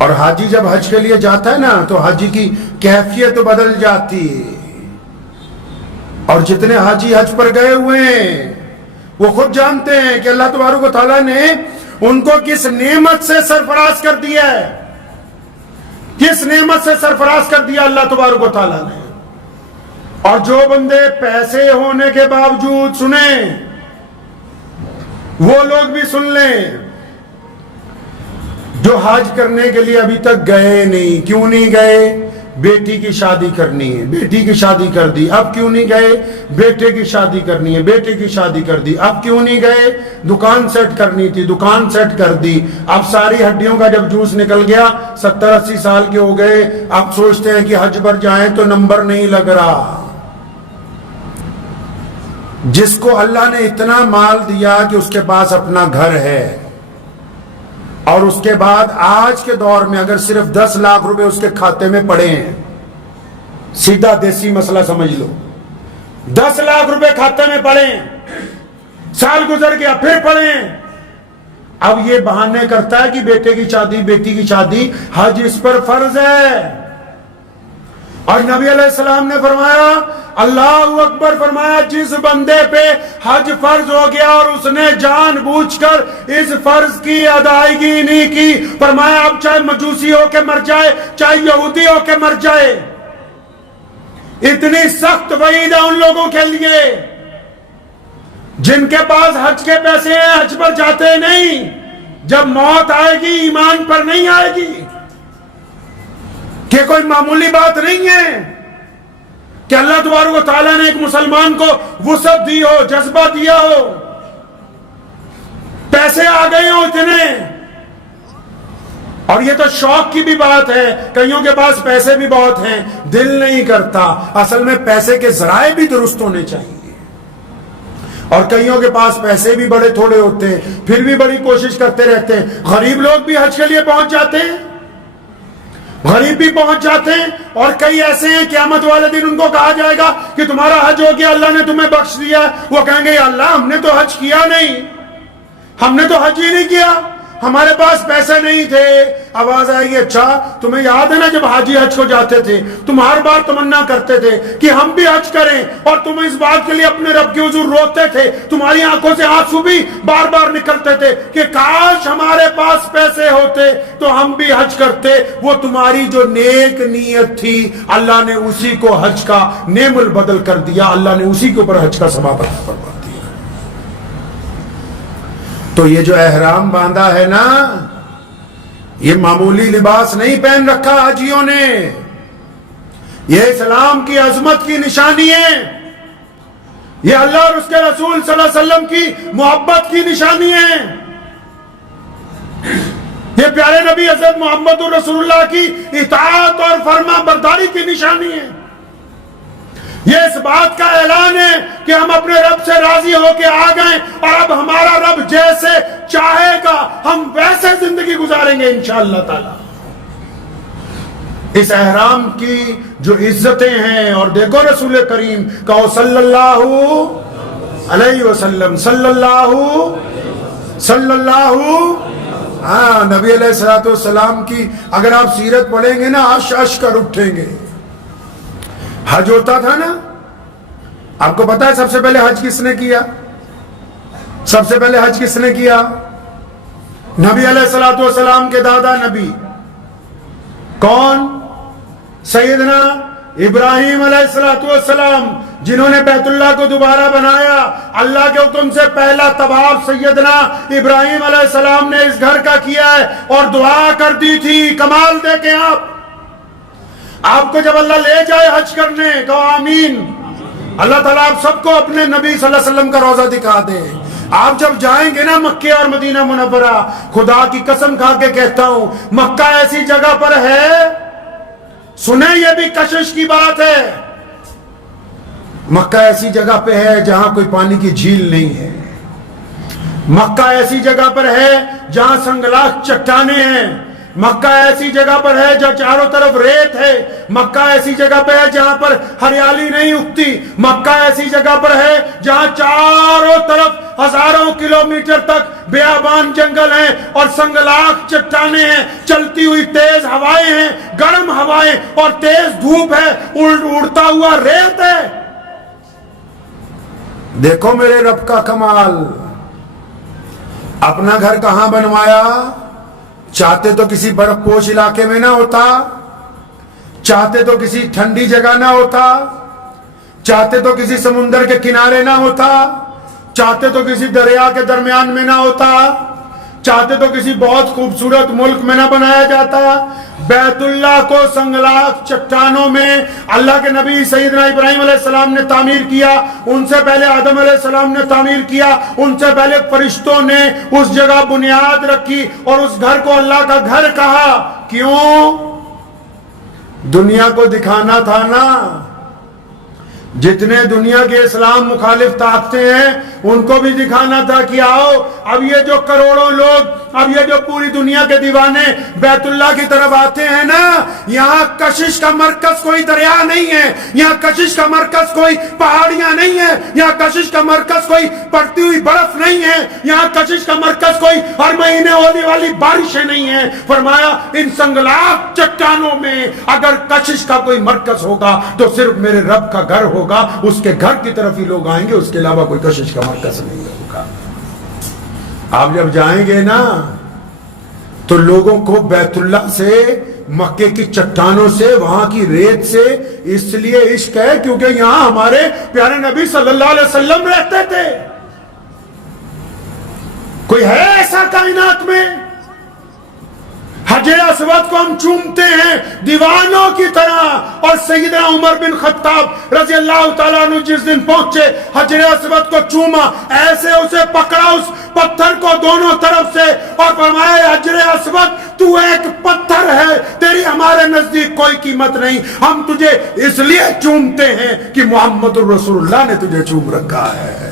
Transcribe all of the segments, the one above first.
اور حاجی جب حج کے لیے جاتا ہے نا تو حاجی کی کیفیت بدل جاتی ہے. اور جتنے حاجی حج پر گئے ہوئے ہیں وہ خود جانتے ہیں کہ اللہ تبارک و تعالیٰ نے ان کو کس نعمت سے سرفراز کر دیا ہے, کس نعمت سے سرفراز کر دیا اللہ تبارک و تعالیٰ نے. اور جو بندے پیسے ہونے کے باوجود سنیں وہ لوگ بھی سن لیں, جو حج کرنے کے لیے ابھی تک گئے نہیں. کیوں نہیں گئے؟ بیٹی کی شادی کرنی ہے, بیٹی کی شادی کر دی. اب کیوں نہیں گئے؟ بیٹے کی شادی کرنی ہے, بیٹے کی شادی کر دی. اب کیوں نہیں گئے؟ دکان سیٹ کرنی تھی, دکان سیٹ کر دی. اب ساری ہڈیوں کا جب جوس نکل گیا, 70-80 سال کے ہو گئے, اب سوچتے ہیں کہ حج پر جائیں تو نمبر نہیں لگ رہا. جس کو اللہ نے اتنا مال دیا کہ اس کے پاس اپنا گھر ہے, اور اس کے بعد آج کے دور میں اگر صرف 10 لاکھ روپے اس کے کھاتے میں پڑے ہیں, سیدھا دیسی مسئلہ سمجھ لو, 10 لاکھ روپے کھاتے میں پڑے ہیں, سال گزر گیا پھر پڑے ہیں, اب یہ بہانے کرتا ہے کہ بیٹے کی شادی, بیٹی کی شادی, حج اس پر فرض ہے. اور نبی علیہ السلام نے فرمایا, اللہ اکبر فرمایا, جس بندے پہ حج فرض ہو گیا اور اس نے جان بوجھ کر اس فرض کی ادائیگی نہیں کی, فرمایا اب چاہے مجوسی ہو کے مر جائے, چاہے یہودی ہو کے مر جائے. اتنی سخت وعید ہے ان لوگوں کے لیے جن کے پاس حج کے پیسے ہیں, حج پر جاتے نہیں. جب موت آئے گی ایمان پر نہیں آئے گی, کہ کوئی معمولی بات نہیں ہے کہ اللہ تبارک و تعالیٰ نے ایک مسلمان کو وسعت دی ہو, جذبہ دیا ہو, پیسے آ گئے ہوں اتنے. اور یہ تو شوق کی بھی بات ہے, کئیوں کے پاس پیسے بھی بہت ہیں, دل نہیں کرتا. اصل میں پیسے کے ذرائع بھی درست ہونے چاہیے, اور کئیوں کے پاس پیسے بھی بڑے تھوڑے ہوتے ہیں, پھر بھی بڑی کوشش کرتے رہتے ہیں. غریب لوگ بھی حج کے لیے پہنچ جاتے ہیں, غریب بھی پہنچ جاتے ہیں. اور کئی ایسے ہیں قیامت والے دن ان کو کہا جائے گا کہ تمہارا حج ہو گیا, اللہ نے تمہیں بخش دیا. وہ کہیں گے یا اللہ ہم نے تو حج کیا نہیں, ہم نے تو حج ہی نہیں کیا, ہمارے پاس پیسے نہیں تھے. آواز آئے گی, اچھا تمہیں یاد ہے نا جب حاجی حج کو جاتے تھے تم ہر بار تمنا کرتے تھے کہ ہم بھی حج کریں, اور تم اس بات کے لیے اپنے رب کے حضور روتے تھے, تمہاری آنکھوں سے آنسو بھی بار بار نکلتے تھے کہ کاش ہمارے پاس پیسے ہوتے تو ہم بھی حج کرتے. وہ تمہاری جو نیک نیت تھی اللہ نے اسی کو حج کا نعم البدل کر دیا, اللہ نے اسی کے اوپر حج کا ثواب عطا فرما دیا. تو یہ جو احرام باندھا ہے نا, یہ معمولی لباس نہیں پہن رکھا حاجیوں نے, یہ اسلام کی عظمت کی نشانی ہے, یہ اللہ اور اس کے رسول صلی اللہ علیہ وسلم کی محبت کی نشانی ہے, یہ پیارے نبی حضرت محمد رسول اللہ کی اطاعت اور فرما برداری کی نشانی ہے. یہ اس بات کا اعلان ہے کہ ہم اپنے رب سے راضی ہو کے آ گئے, اور اب ہمارا رب جیسے چاہے گا ہم ویسے زندگی گزاریں گے انشاءاللہ تعالی. اس احرام کی جو عزتیں ہیں, اور دیکھو رسول کریم کہو صلی اللہ علیہ وسلم, صلی اللہ, ہاں نبی علیہ السلام کی اگر آپ سیرت پڑھیں گے نا عش عش کر اٹھیں گے. حج ہوتا تھا نا, آپ کو پتا ہے سب سے پہلے حج کس نے کیا؟ سب سے پہلے حج کس نے کیا؟ نبی علیہ السلام کے دادا نبی کون؟ سیدنا ابراہیم علیہ السلام, جنہوں نے بیت اللہ کو دوبارہ بنایا. اللہ کے حکم سے پہلا طواف سیدنا ابراہیم علیہ السلام نے اس گھر کا کیا ہے, اور دعا کر دی تھی. کمال دیکھیں آپ کو جب اللہ لے جائے حج کرنے کہو آمین. اللہ تعالیٰ آپ سب کو اپنے نبی صلی اللہ علیہ وسلم کا روضہ دکھا دے. آپ جب جائیں گے نا مکہ اور مدینہ منورہ, خدا کی قسم کھا کے کہتا ہوں مکہ ایسی جگہ پر ہے, سنیں یہ بھی کشش کی بات ہے, مکہ ایسی جگہ پہ ہے جہاں کوئی پانی کی جھیل نہیں ہے. مکہ ایسی جگہ پر ہے جہاں سنگلاخ چٹانیں ہیں, مکہ ایسی جگہ پر ہے جہاں چاروں طرف ریت ہے، مکہ ایسی جگہ پہ ہے جہاں پر ہریالی نہیں اگتی، مکہ ایسی جگہ پر ہے جہاں چاروں طرف ہزاروں کلومیٹر تک بیابان جنگل ہیں اور سنگلاخ چٹانیں ہیں، چلتی ہوئی تیز ہوائیں ہیں، گرم ہوائیں اور تیز دھوپ ہے، اڑتا ہوا ریت ہے۔ دیکھو میرے رب کا کمال۔ اپنا گھر کہاں بنوایا؟ چاہتے تو کسی برف پوش علاقے میں نہ ہوتا، چاہتے تو کسی ٹھنڈی جگہ نہ ہوتا، چاہتے تو کسی سمندر کے کنارے نہ ہوتا، چاہتے تو کسی دریا کے درمیان میں نہ ہوتا، چاہتے تو کسی بہت خوبصورت ملک میں نہ بنایا جاتا۔ بیت اللہ کو سنگلاخ چٹانوں میں اللہ کے نبی سیدنا ابراہیم علیہ السلام نے تعمیر کیا، ان سے پہلے آدم علیہ السلام نے تعمیر کیا، ان سے پہلے فرشتوں نے اس جگہ بنیاد رکھی اور اس گھر کو اللہ کا گھر کہا۔ کیوں؟ دنیا کو دکھانا تھا نا، جتنے دنیا کے اسلام مخالف طاقتیں ہیں ان کو بھی دکھانا تھا کہ آؤ اب یہ جو کروڑوں لوگ، اب یہ جو پوری دنیا کے دیوانے بیت اللہ کی طرف آتے ہیں نا، یہاں کشش کا مرکز کوئی دریا نہیں ہے، یہاں کشش کا مرکز کوئی پہاڑیاں نہیں ہے، یہاں کشش کا مرکز کوئی پڑتی ہوئی برف نہیں ہے، یہاں کشش کا مرکز کوئی ہر مہینے ہونے والی بارشیں نہیں ہیں۔ فرمایا ان سنگلاخ چٹانوں میں اگر کشش کا کوئی مرکز ہوگا تو صرف میرے رب کا گھر ہوگا، اس کے گھر کی طرف ہی لوگ آئیں گے، اس کے علاوہ کوئی کشش کا مرکز نہیں ہوگا۔ آپ جب جائیں گے نا تو لوگوں کو بیت اللہ سے، مکے کی چٹانوں سے، وہاں کی ریت سے اس لیے عشق ہے کیونکہ یہاں ہمارے پیارے نبی صلی اللہ علیہ وسلم رہتے تھے۔ کوئی ہے ایسا کائنات میں؟ حجر اسود کو ہم چومتے ہیں دیوانوں کی طرح، اور سیدنا عمر بن خطاب رضی اللہ تعالیٰ عنہ جس دن پہنچے حجر اسود کو چوما، ایسے اسے پکڑا اس پتھر کو دونوں طرف سے اور فرمایا حجر اسود تو ایک پتھر ہے، تیری ہمارے نزدیک کوئی قیمت نہیں، ہم تجھے اس لیے چومتے ہیں کہ محمد الرسول اللہ نے تجھے چوم رکھا ہے۔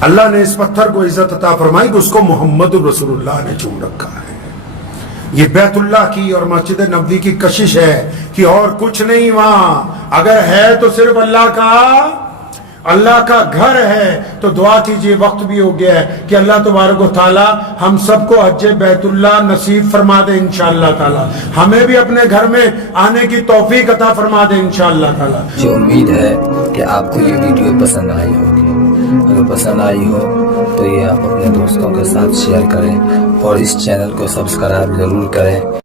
اللہ نے اس پتھر کو عزت عطا فرمائی کہ اس کو محمد الرسول اللہ نے چوم رکھا ہے۔ یہ بیت اللہ کی اور مسجد نبوی کی کشش ہے کہ اور کچھ نہیں وہاں، اگر ہے تو صرف اللہ کا گھر ہے۔ تو دعا کیجئے، وقت بھی ہو گیا ہے، کہ اللہ تبارک و تعالی ہم سب کو حج بیت اللہ نصیب فرما دے انشاءاللہ تعالی، ہمیں بھی اپنے گھر میں آنے کی توفیق عطا فرما دے انشاءاللہ تعالی۔ مجھے امید ہے کہ آپ کو یہ ویڈیو پسند آئی ہوگی، اگر پسند آئی ہو تو یہ آپ اپنے دوستوں کے ساتھ شیئر کریں اور اس چینل کو سبسکرائب ضرور کریں۔